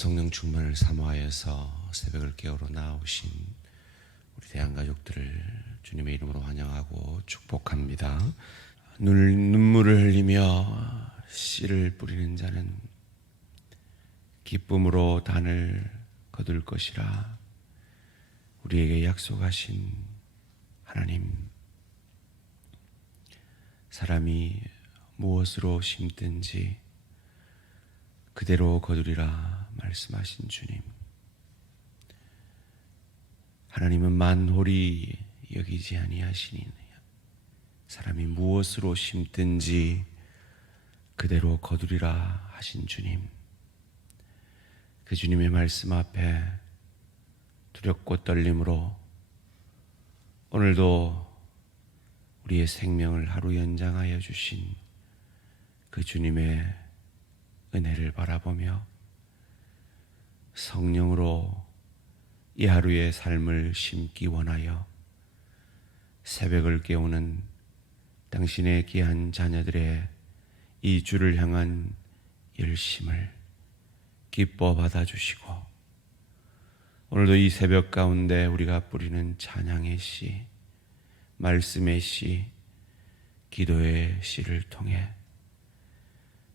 성령 충만을 사모하여서 새벽을 깨우러 나오신 우리 대한가족들을 주님의 이름으로 환영하고 축복합니다. 눈물을 흘리며 씨를 뿌리는 자는 기쁨으로 단을 거둘 것이라 우리에게 약속하신 하나님, 사람이 무엇으로 심든지 그대로 거두리라 말씀하신 주님, 하나님은 만홀히 여기지 아니하시니 사람이 무엇으로 심든지 그대로 거두리라 하신 주님, 그 주님의 말씀 앞에 두렵고 떨림으로 오늘도 우리의 생명을 하루 연장하여 주신 그 주님의 은혜를 바라보며 성령으로 이 하루의 삶을 심기 원하여 새벽을 깨우는 당신의 귀한 자녀들의 이 주를 향한 열심을 기뻐 받아주시고, 오늘도 이 새벽 가운데 우리가 뿌리는 찬양의 씨, 말씀의 씨, 기도의 씨를 통해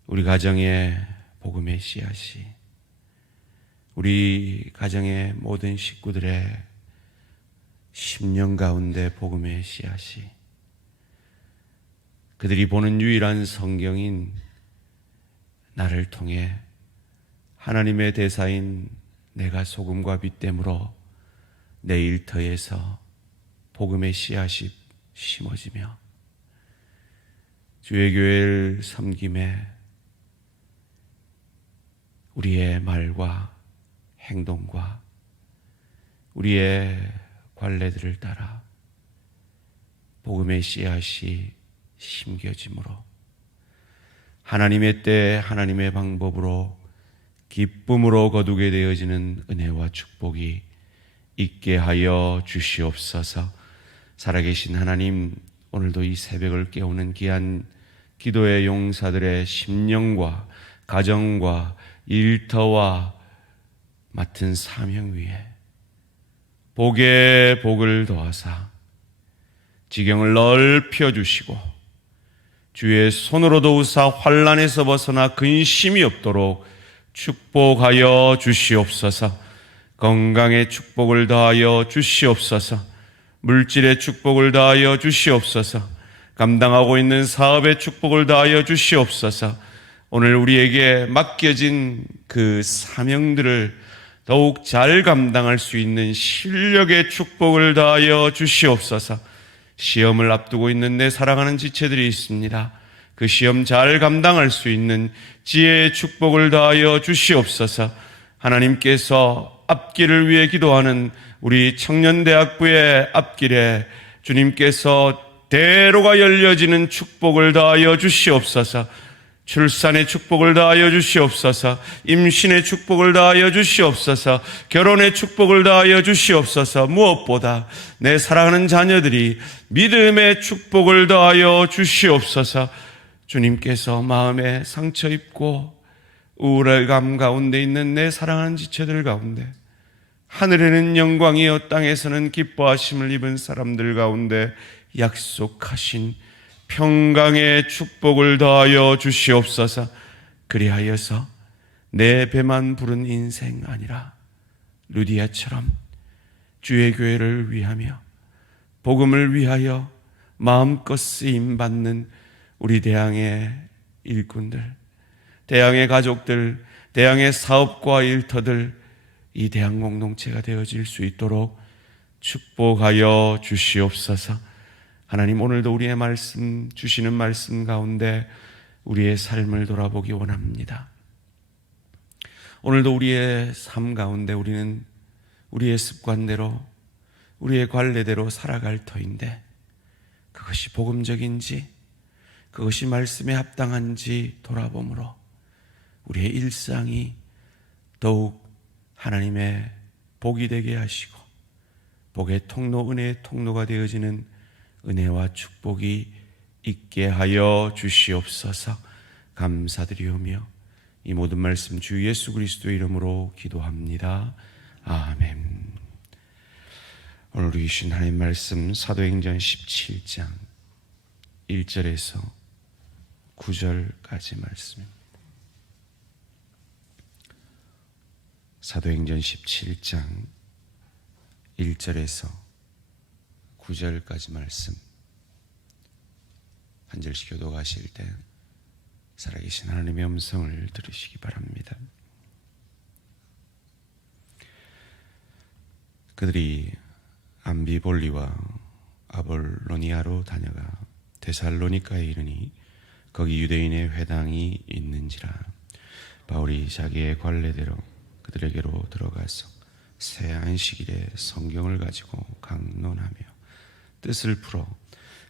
우리 가정의 복음의 씨앗이, 우리 가정의 모든 식구들의 심령 가운데 복음의 씨앗이, 그들이 보는 유일한 성경인 나를 통해 하나님의 대사인 내가 소금과 빛됨으로 내 일터에서 복음의 씨앗이 심어지며 주의 교회를 섬김에 우리의 말과 행동과 우리의 관례들을 따라 복음의 씨앗이 심겨짐으로 하나님의 때 하나님의 방법으로 기쁨으로 거두게 되어지는 은혜와 축복이 있게 하여 주시옵소서. 살아계신 하나님, 오늘도 이 새벽을 깨우는 귀한 기도의 용사들의 심령과 가정과 일터와 맡은 사명 위에 복에 복을 더하사 지경을 넓혀 주시고 주의 손으로 도우사 환난에서 벗어나 근심이 없도록 축복하여 주시옵소서. 건강의 축복을 더하여 주시옵소서. 물질의 축복을 더하여 주시옵소서. 감당하고 있는 사업의 축복을 더하여 주시옵소서. 오늘 우리에게 맡겨진 그 사명들을 더욱 잘 감당할 수 있는 실력의 축복을 더하여 주시옵소서. 시험을 앞두고 있는 내 사랑하는 지체들이 있습니다. 그 시험 잘 감당할 수 있는 지혜의 축복을 더하여 주시옵소서. 하나님께서 앞길을 위해 기도하는 우리 청년대학부의 앞길에 주님께서 대로가 열려지는 축복을 더하여 주시옵소서. 출산의 축복을 더하여 주시옵소서. 임신의 축복을 더하여 주시옵소서. 결혼의 축복을 더하여 주시옵소서. 무엇보다 내 사랑하는 자녀들이 믿음의 축복을 더하여 주시옵소서. 주님께서 마음에 상처 입고 우울감 가운데 있는 내 사랑하는 지체들 가운데, 하늘에는 영광이요 땅에서는 기뻐하심을 입은 사람들 가운데 약속하신 평강의 축복을 더하여 주시옵소서. 그리하여서 내 배만 부른 인생 아니라 루디아처럼 주의 교회를 위하며 복음을 위하여 마음껏 쓰임받는 우리 대항의 일꾼들, 대항의 가족들, 대항의 사업과 일터들, 이 대항 공동체가 되어질 수 있도록 축복하여 주시옵소서. 하나님, 오늘도 우리의 말씀, 주시는 말씀 가운데 우리의 삶을 돌아보기 원합니다. 오늘도 우리의 삶 가운데 우리는 우리의 습관대로, 우리의 관례대로 살아갈 터인데, 그것이 복음적인지, 그것이 말씀에 합당한지 돌아보므로 우리의 일상이 더욱 하나님의 복이 되게 하시고 복의 통로, 은혜의 통로가 되어지는 은혜와 축복이 있게 하여 주시옵소서. 감사드리오며 이 모든 말씀 주 예수 그리스도의 이름으로 기도합니다. 아멘. 오늘 우리 주신 하나님 말씀 사도행전 17장 1절에서 9절까지 말씀입니다. 사도행전 17장 1절에서 9절까지 말씀, 한 절씩 교독하실 때 살아계신 하나님의 음성을 들으시기 바랍니다. 그들이 암비볼리와 아볼로니아로 다녀가 데살로니가에 이르니 거기 유대인의 회당이 있는지라. 바울이 자기의 관례대로 그들에게로 들어가서 새 안식일에 성경을 가지고 강론하며 뜻을 풀어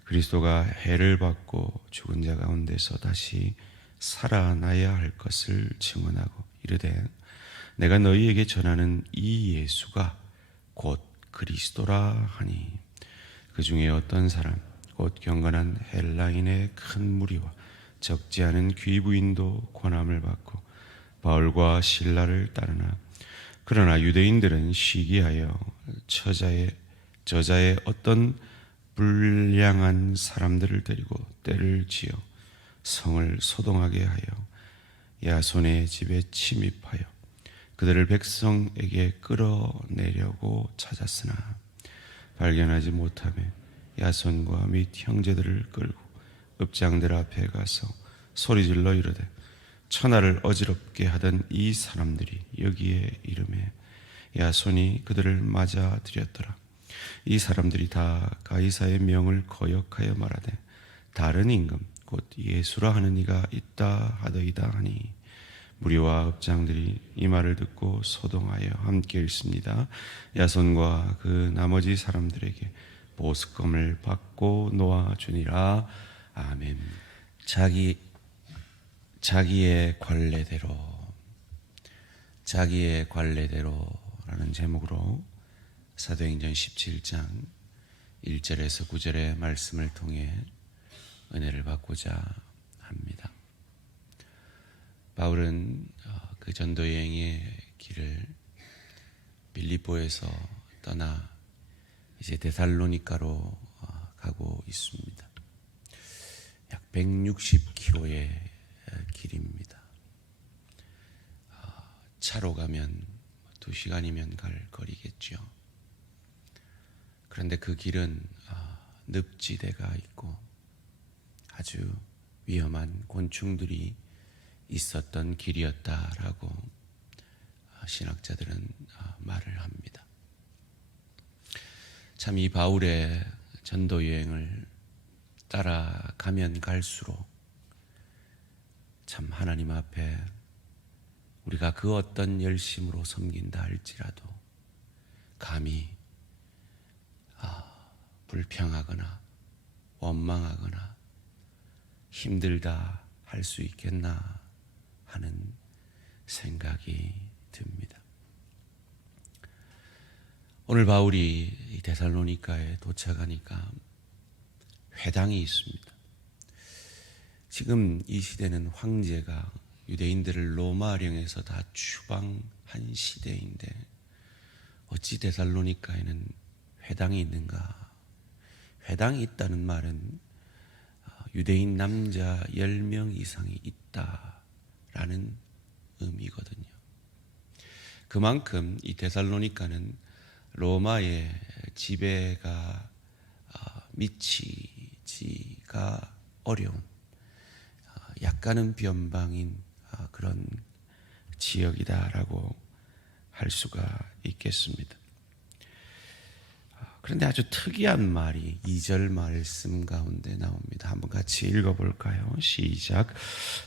그리스도가 해를 받고 죽은 자 가운데서 다시 살아나야 할 것을 증언하고 이르되 내가 너희에게 전하는 이 예수가 곧 그리스도라 하니 그 중에 어떤 사람 곧 경건한 헬라인의 큰 무리와 적지 않은 귀부인도 권함을 받고 바울과 실라를 따르나 그러나 유대인들은 시기하여 저자의 어떤 불량한 사람들을 데리고 때를 지어 성을 소동하게 하여 야손의 집에 침입하여 그들을 백성에게 끌어내려고 찾았으나 발견하지 못하며 야손과 및 형제들을 끌고 읍장들 앞에 가서 소리질러 이르되 천하를 어지럽게 하던 이 사람들이 여기에 이르매 야손이 그들을 맞아들였더라. 이 사람들이 다 가이사의 명을 거역하여 말하되 다른 임금 곧 예수라 하는 이가 있다 하더이다 하니 무리와 읍장들이 이 말을 듣고 소동하여 함께 읽습니다. 야손과 그 나머지 사람들에게 보석금을 받고 놓아주니라. 아멘. 자기의 관례대로라는 제목으로 사도행전 17장 1절에서 9절의 말씀을 통해 은혜를 받고자 합니다. 바울은 그 전도 여행의 길을 빌립보에서 떠나 이제 데살로니가로 가고 있습니다. 약 160km의 길입니다. 차로 가면 2시간이면 갈 거리겠죠. 그런데 그 길은 늪지대가 있고 아주 위험한 곤충들이 있었던 길이었다라고 신학자들은 말을 합니다. 참 이 바울의 전도 여행을 따라가면 갈수록 참 하나님 앞에 우리가 그 어떤 열심으로 섬긴다 할지라도 감히 불평하거나 원망하거나 힘들다 할 수 있겠나 하는 생각이 듭니다. 오늘 바울이 데살로니가에 도착하니까 회당이 있습니다. 지금 이 시대는 황제가 유대인들을 로마령에서 다 추방한 시대인데 어찌 데살로니가에는 회당이 있는가? 회당이 있다는 말은 유대인 남자 10명 이상이 있다라는 의미거든요. 그만큼 이 데살로니가는 로마의 지배가 미치지가 어려운 약간은 변방인 그런 지역이다라고 할 수가 있겠습니다. 그런데 아주 특이한 말이 2절 말씀 가운데 나옵니다. 한번 같이 읽어볼까요? 시작.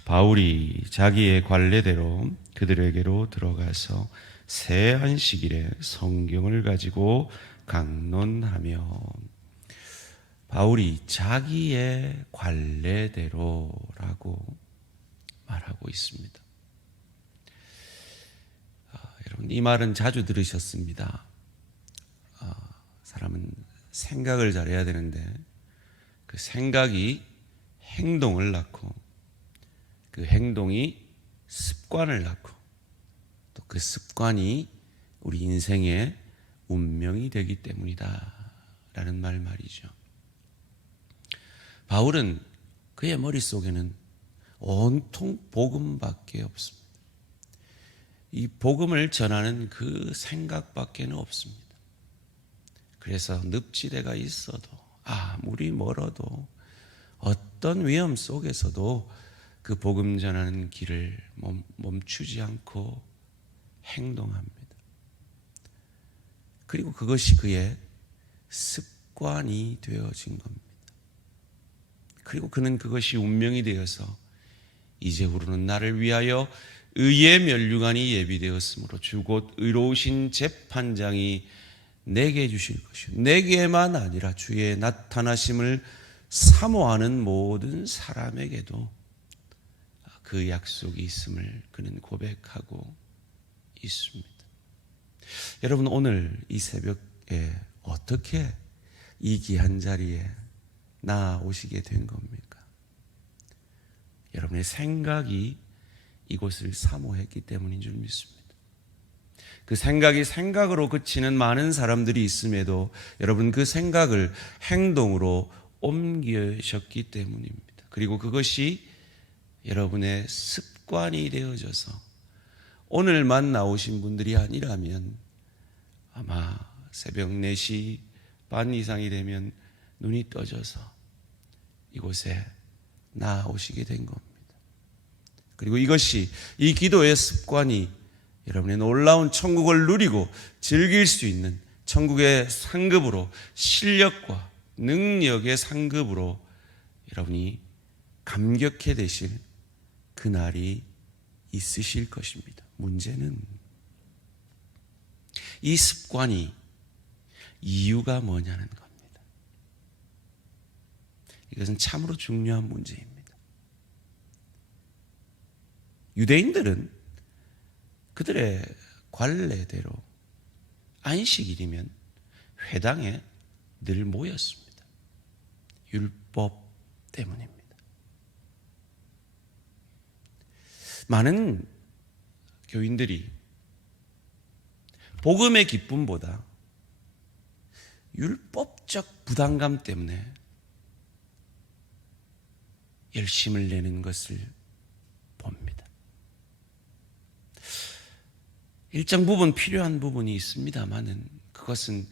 바울이 자기의 관례대로 그들에게로 들어가서 새 안식일에 성경을 가지고 강론하며. 바울이 자기의 관례대로라고 말하고 있습니다. 여러분, 이 말은 자주 들으셨습니다. 사람은 생각을 잘해야 되는데 그 생각이 행동을 낳고 그 행동이 습관을 낳고 또 그 습관이 우리 인생의 운명이 되기 때문이다 라는 말이죠. 바울은 그의 머릿속에는 온통 복음밖에 없습니다. 이 복음을 전하는 그 생각밖에는 없습니다. 그래서 늪지대가 있어도 아무리 멀어도 어떤 위험 속에서도 그 복음 전하는 길을 멈추지 않고 행동합니다. 그리고 그것이 그의 습관이 되어진 겁니다. 그리고 그는 그것이 운명이 되어서 이제후로는 나를 위하여 의의 면류관이 예비되었으므로 주 곧 의로우신 재판장이 내게 주실 것이요 내게만 아니라 주의 나타나심을 사모하는 모든 사람에게도 그 약속이 있음을 그는 고백하고 있습니다. 여러분, 오늘 이 새벽에 어떻게 이 귀한 자리에 나오시게 된 겁니까? 여러분의 생각이 이곳을 사모했기 때문인 줄 믿습니다. 그 생각이 생각으로 그치는 많은 사람들이 있음에도 여러분 그 생각을 행동으로 옮기셨기 때문입니다. 그리고 그것이 여러분의 습관이 되어져서 오늘만 나오신 분들이 아니라면 아마 새벽 4시 반 이상이 되면 눈이 떠져서 이곳에 나오시게 된 겁니다. 그리고 이것이 이 기도의 습관이 여러분의 놀라운 천국을 누리고 즐길 수 있는 천국의 상급으로 실력과 능력의 상급으로 여러분이 감격해 되실 그날이 있으실 것입니다. 문제는 이 습관이 이유가 뭐냐는 겁니다. 이것은 참으로 중요한 문제입니다. 유대인들은 그들의 관례대로 안식일이면 회당에 늘 모였습니다. 율법 때문입니다. 많은 교인들이 복음의 기쁨보다 율법적 부담감 때문에 열심을 내는 것을 봅니다. 일정 부분 필요한 부분이 있습니다만은 그것은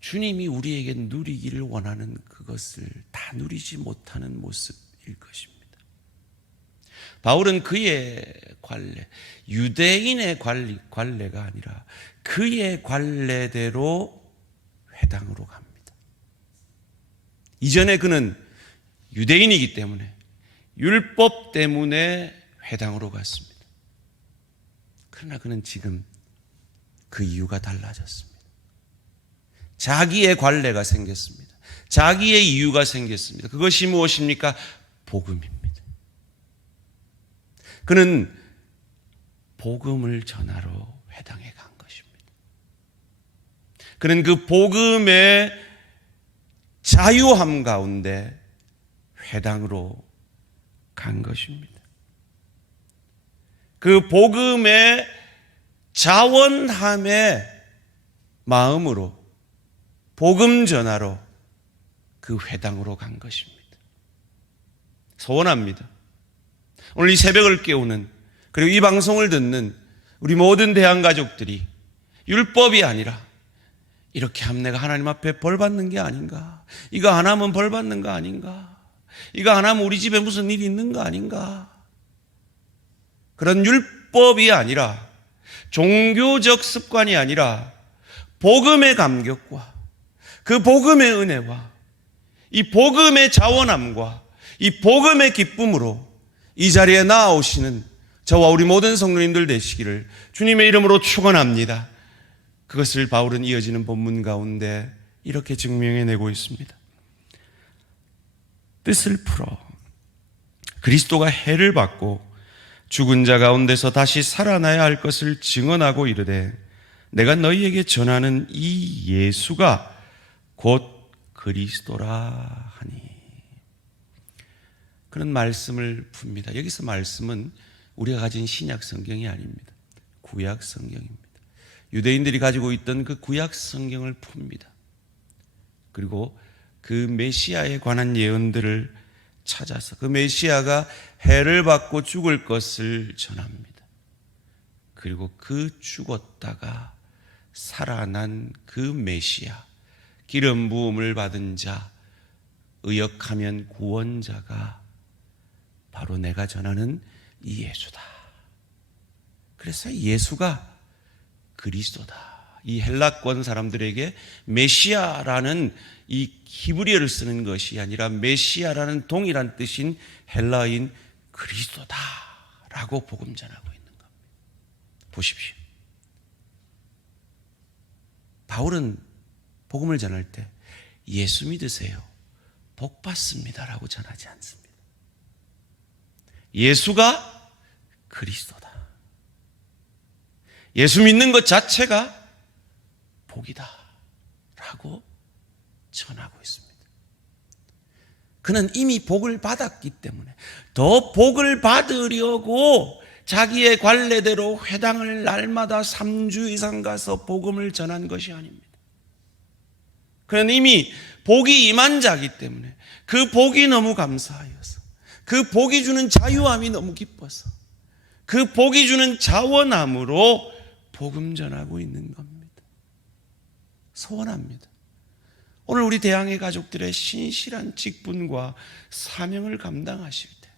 주님이 우리에게 누리기를 원하는 그것을 다 누리지 못하는 모습일 것입니다. 바울은 그의 관례, 유대인의 관례가 아니라 그의 관례대로 회당으로 갑니다. 이전에 그는 유대인이기 때문에 율법 때문에 회당으로 갔습니다. 그러나 그는 지금 그 이유가 달라졌습니다. 자기의 관례가 생겼습니다. 자기의 이유가 생겼습니다. 그것이 무엇입니까? 복음입니다. 그는 복음을 전하러 회당에 간 것입니다. 그는 그 복음의 자유함 가운데 회당으로 간 것입니다. 그 복음의 자원함의 마음으로 복음 전하러 그 회당으로 간 것입니다. 소원합니다. 오늘 이 새벽을 깨우는 그리고 이 방송을 듣는 우리 모든 대한가족들이 율법이 아니라 이렇게 하면 내가 하나님 앞에 벌 받는 게 아닌가, 이거 안 하면 벌 받는 거 아닌가, 이거 안 하면 우리 집에 무슨 일이 있는 거 아닌가, 그런 율법이 아니라 종교적 습관이 아니라 복음의 감격과 그 복음의 은혜와 이 복음의 자원함과 이 복음의 기쁨으로 이 자리에 나아오시는 저와 우리 모든 성도님들 되시기를 주님의 이름으로 축원합니다. 그것을 바울은 이어지는 본문 가운데 이렇게 증명해내고 있습니다. 뜻을 풀어 그리스도가 해를 받고 죽은 자 가운데서 다시 살아나야 할 것을 증언하고 이르되 내가 너희에게 전하는 이 예수가 곧 그리스도라 하니. 그런 말씀을 풉니다. 여기서 말씀은 우리가 가진 신약 성경이 아닙니다. 구약 성경입니다. 유대인들이 가지고 있던 그 구약 성경을 풉니다. 그리고 그 메시아에 관한 예언들을 찾아서 그 메시아가 해를 받고 죽을 것을 전합니다. 그리고 그 죽었다가 살아난 그 메시아, 기름 부음을 받은 자, 의역하면 구원자가 바로 내가 전하는 이 예수다. 그래서 예수가 그리스도다. 이 헬라권 사람들에게 메시아라는 이 히브리어를 쓰는 것이 아니라 메시아라는 동일한 뜻인 헬라인 그리스도다라고 복음 전하고 있는 겁니다. 보십시오. 바울은 복음을 전할 때 예수 믿으세요, 복 받습니다라고 전하지 않습니다. 예수가 그리스도다. 예수 믿는 것 자체가 복이다 라고 전하고 있습니다. 그는 이미 복을 받았기 때문에 더 복을 받으려고 자기의 관례대로 회당을 날마다 3주 이상 가서 복음을 전한 것이 아닙니다. 그는 이미 복이 임한 자이기 때문에 그 복이 너무 감사하여서, 그 복이 주는 자유함이 너무 기뻐서, 그 복이 주는 자원함으로 복음 전하고 있는 겁니다. 소원합니다. 오늘 우리 대항해 가족들의 신실한 직분과 사명을 감당하실 때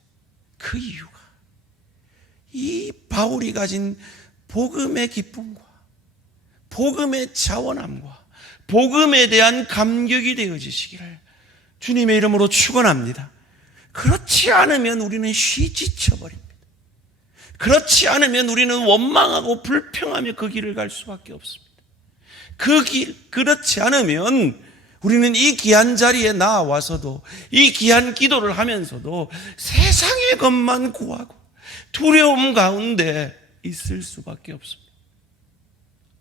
그 이유가 이 바울이 가진 복음의 기쁨과 복음의 자원함과 복음에 대한 감격이 되어지시기를 주님의 이름으로 축원합니다. 그렇지 않으면 우리는 지쳐버립니다. 그렇지 않으면 우리는 원망하고 불평하며 그 길을 갈 수밖에 없습니다. 그렇지 않으면 우리는 이 귀한 자리에 나와서도, 이 귀한 기도를 하면서도 세상의 것만 구하고 두려움 가운데 있을 수밖에 없습니다.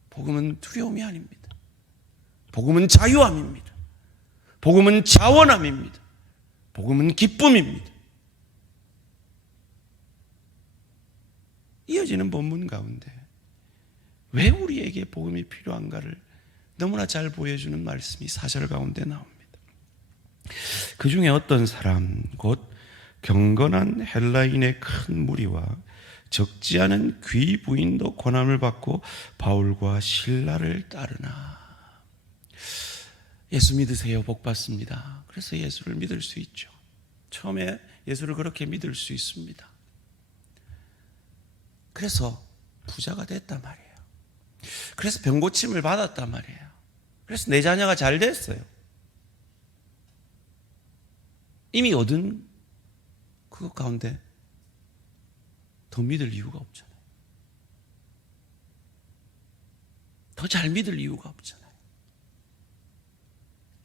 복음은 두려움이 아닙니다. 복음은 자유함입니다. 복음은 자원함입니다. 복음은 기쁨입니다. 이어지는 본문 가운데 왜 우리에게 복음이 필요한가를 너무나 잘 보여주는 말씀이 4절 가운데 나옵니다. 그 중에 어떤 사람 곧 경건한 헬라인의 큰 무리와 적지 않은 귀 부인도 고난을 받고 바울과 실라를 따르나. 예수 믿으세요, 복 받습니다. 그래서 예수를 믿을 수 있죠. 처음에 예수를 그렇게 믿을 수 있습니다. 그래서 부자가 됐단 말이에요. 그래서 병고침을 받았단 말이에요. 그래서 내 자녀가 잘 됐어요. 이미 얻은 그것 가운데 더 믿을 이유가 없잖아요. 더 잘 믿을 이유가 없잖아요.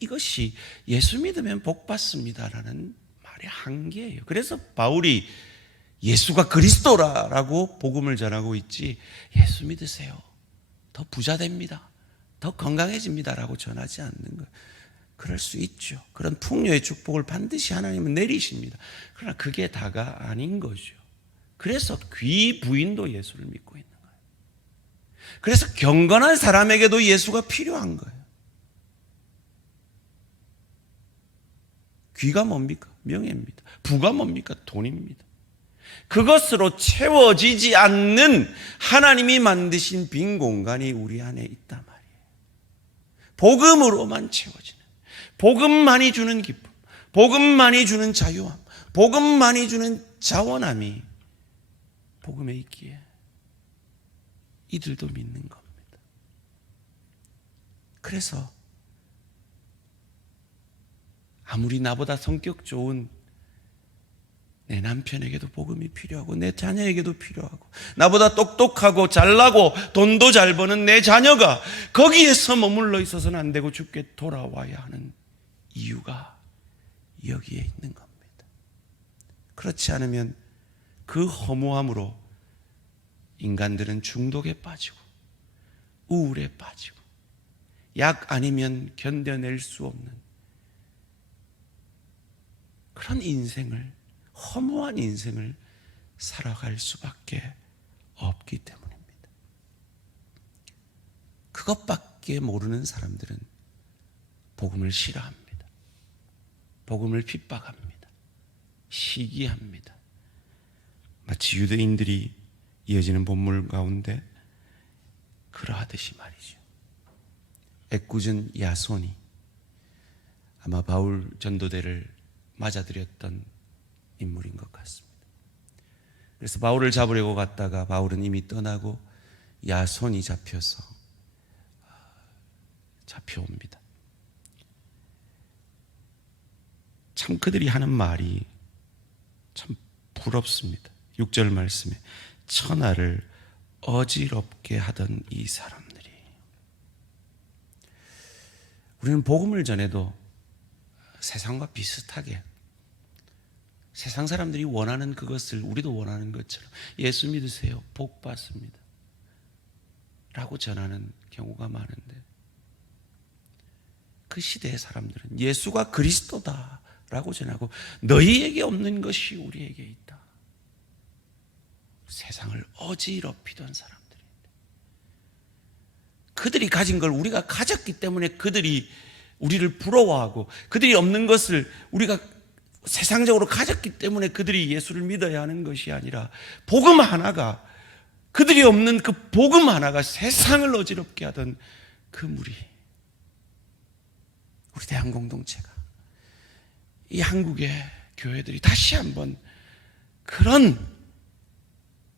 이것이 예수 믿으면 복 받습니다라는 말의 한계예요. 그래서 바울이 예수가 그리스도라고 복음을 전하고 있지, 예수 믿으세요, 더 부자 됩니다, 더 건강해집니다라고 전하지 않는 거예요. 그럴 수 있죠. 그런 풍요의 축복을 반드시 하나님은 내리십니다. 그러나 그게 다가 아닌 거죠. 그래서 귀 부인도 예수를 믿고 있는 거예요. 그래서 경건한 사람에게도 예수가 필요한 거예요. 귀가 뭡니까? 명예입니다. 부가 뭡니까? 돈입니다. 그것으로 채워지지 않는 하나님이 만드신 빈 공간이 우리 안에 있단 말이에요. 복음으로만 채워지는, 복음만이 주는 기쁨, 복음만이 주는 자유함, 복음만이 주는 자원함이 복음에 있기에 이들도 믿는 겁니다. 그래서 아무리 나보다 성격 좋은 내 남편에게도 복음이 필요하고 내 자녀에게도 필요하고 나보다 똑똑하고 잘나고 돈도 잘 버는 내 자녀가 거기에서 머물러 있어서는 안 되고 주께 돌아와야 하는 이유가 여기에 있는 겁니다. 그렇지 않으면 그 허무함으로 인간들은 중독에 빠지고 우울에 빠지고 약 아니면 견뎌낼 수 없는 그런 인생을, 허무한 인생을 살아갈 수밖에 없기 때문입니다. 그것밖에 모르는 사람들은 복음을 싫어합니다. 복음을 핍박합니다. 시기합니다. 마치 유대인들이 이어지는 본문 가운데 그러하듯이 말이죠. 애꿎은 야손이 아마 바울 전도대를 맞아들였던 인물인 것 같습니다. 그래서 바울을 잡으려고 갔다가 바울은 이미 떠나고 야손이 잡혀옵니다. 참 그들이 하는 말이 참 부럽습니다. 6절 말씀에 천하를 어지럽게 하던 이 사람들이, 우리는 복음을 전해도 세상과 비슷하게 세상 사람들이 원하는 그것을 우리도 원하는 것처럼 예수 믿으세요, 복 받습니다 라고 전하는 경우가 많은데, 그 시대의 사람들은 예수가 그리스도다 라고 전하고 너희에게 없는 것이 우리에게 있다. 세상을 어지럽히던 사람들인데, 그들이 가진 걸 우리가 가졌기 때문에 그들이 우리를 부러워하고, 그들이 없는 것을 우리가 세상적으로 가졌기 때문에 그들이 예수를 믿어야 하는 것이 아니라, 복음 하나가, 그들이 없는 그 복음 하나가 세상을 어지럽게 하던 그 무리, 우리 대한공동체가, 이 한국의 교회들이 다시 한번 그런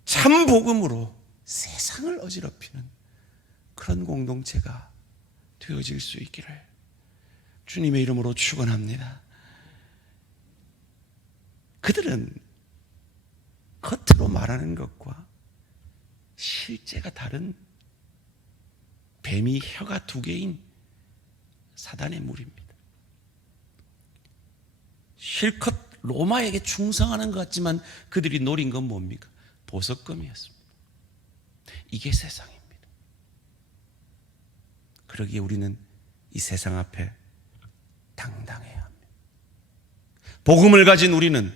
참 복음으로 세상을 어지럽히는 그런 공동체가 되어질 수 있기를 주님의 이름으로 축원합니다. 그들은 겉으로 말하는 것과 실제가 다른 뱀이 혀가 2개인 사단의 무리입니다. 실컷 로마에게 충성하는 것 같지만 그들이 노린 건 뭡니까? 보석검이었습니다. 이게 세상입니다. 그러기에 우리는 이 세상 앞에 당당해야 합니다. 복음을 가진 우리는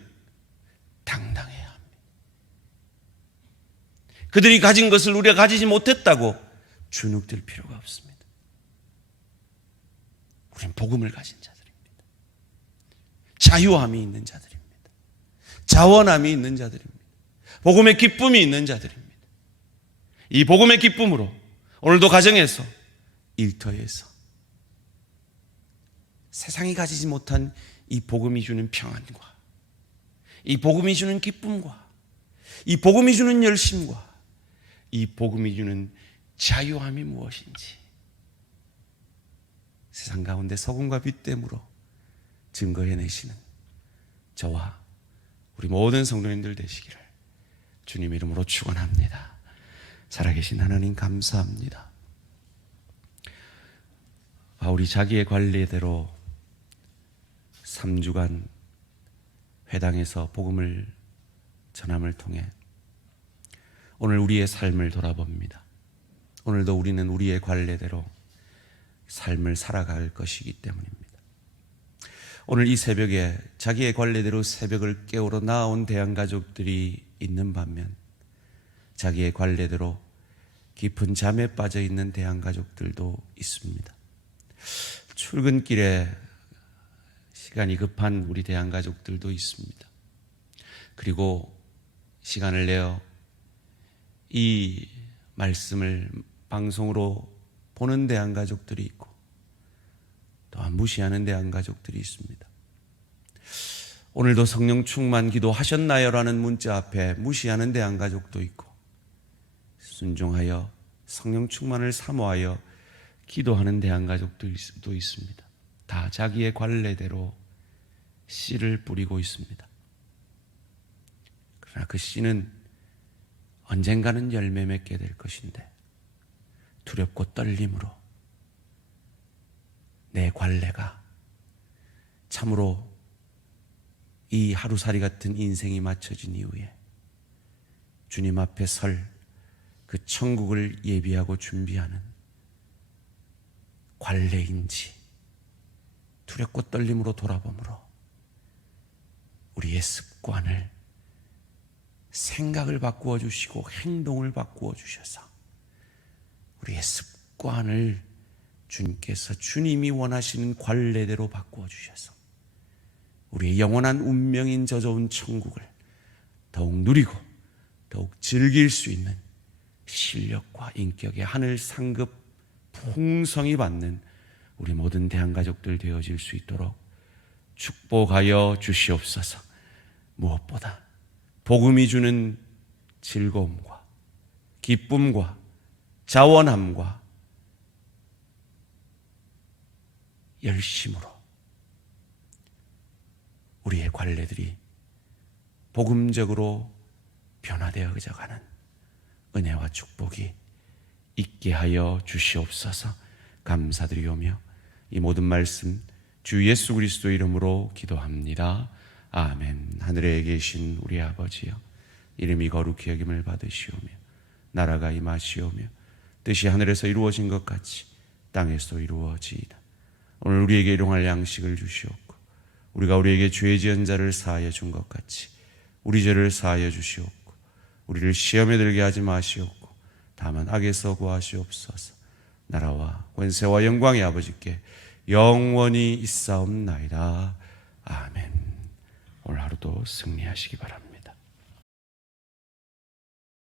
당당해야 합니다. 그들이 가진 것을 우리가 가지지 못했다고 주눅들 필요가 없습니다. 우리는 복음을 가진 자들입니다. 자유함이 있는 자들입니다. 자원함이 있는 자들입니다. 복음의 기쁨이 있는 자들입니다. 이 복음의 기쁨으로 오늘도 가정에서, 일터에서 세상이 가지지 못한 이 복음이 주는 평안과, 이 복음이 주는 기쁨과, 이 복음이 주는 열심과, 이 복음이 주는 자유함이 무엇인지 세상 가운데 소금과 빛됨으로 증거해내시는 저와 우리 모든 성도님들 되시기를 주님의 이름으로 축원합니다. 살아계신 하나님 감사합니다. 바울이 자기의 관례대로 3주간 회당에서 복음을 전함을 통해 오늘 우리의 삶을 돌아봅니다. 오늘도 우리는 우리의 관례대로 삶을 살아갈 것이기 때문입니다. 오늘 이 새벽에 자기의 관례대로 새벽을 깨우러 나온 대한가족들이 있는 반면, 자기의 관례대로 깊은 잠에 빠져 있는 대한가족들도 있습니다. 출근길에 시간이 급한 우리 대한가족들도 있습니다. 그리고 시간을 내어 이 말씀을 방송으로 보는 대한가족들이 있고, 또한 무시하는 대한가족들이 있습니다. 오늘도 성령 충만 기도하셨나요? 라는 문자 앞에 무시하는 대한가족도 있고, 순종하여 성령 충만을 사모하여 기도하는 대한가족도 있습니다. 다 자기의 관례대로 씨를 뿌리고 있습니다. 그러나 그 씨는 언젠가는 열매 맺게 될 것인데, 두렵고 떨림으로 내 관례가 참으로 이 하루살이 같은 인생이 맞춰진 이후에 주님 앞에 설 그 천국을 예비하고 준비하는 관례인지 두렵고 떨림으로 돌아보므로 우리의 습관을 생각을 바꾸어 주시고 행동을 바꾸어 주셔서 우리의 습관을 주님께서 주님이 원하시는 관례대로 바꾸어 주셔서 우리의 영원한 운명인 저 좋은 천국을 더욱 누리고 더욱 즐길 수 있는 실력과 인격의 하늘 상급 풍성히 받는 우리 모든 대한가족들 되어질 수 있도록 축복하여 주시옵소서. 무엇보다 복음이 주는 즐거움과 기쁨과 자원함과 열심으로 우리의 관례들이 복음적으로 변화되어져 가는 은혜와 축복이 있게 하여 주시옵소서. 감사드리오며 이 모든 말씀 주 예수 그리스도 이름으로 기도합니다. 아멘. 하늘에 계신 우리 아버지여, 이름이 거룩히 여김을 받으시오며 나라가 임하시오며 뜻이 하늘에서 이루어진 것 같이 땅에서 이루어지이다. 오늘 우리에게 일용할 양식을 주시옵고 우리가 우리에게 죄 지은 자를 사하여 준 것 같이 우리 죄를 사하여 주시옵고 우리를 시험에 들게 하지 마시옵고 다만 악에서 구하시옵소서. 나라와 권세와 영광의 아버지께 영원히 있사옵나이다. 아멘. 오늘 하루도 승리하시기 바랍니다.